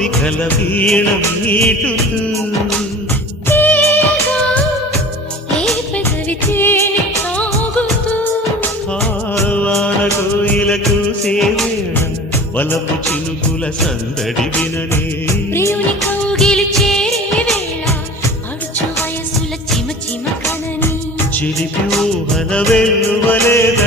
కోరికల వీణం మీటుతూ వాన కోయిలకు సేవేళ వలపు చినుకుల సందడి విననే ప్రియుని కౌగిలి చేరే వేళ పడుచు వయసుల చిమ చిమ కనని చిలిపి ఊహన వెల్లువలేద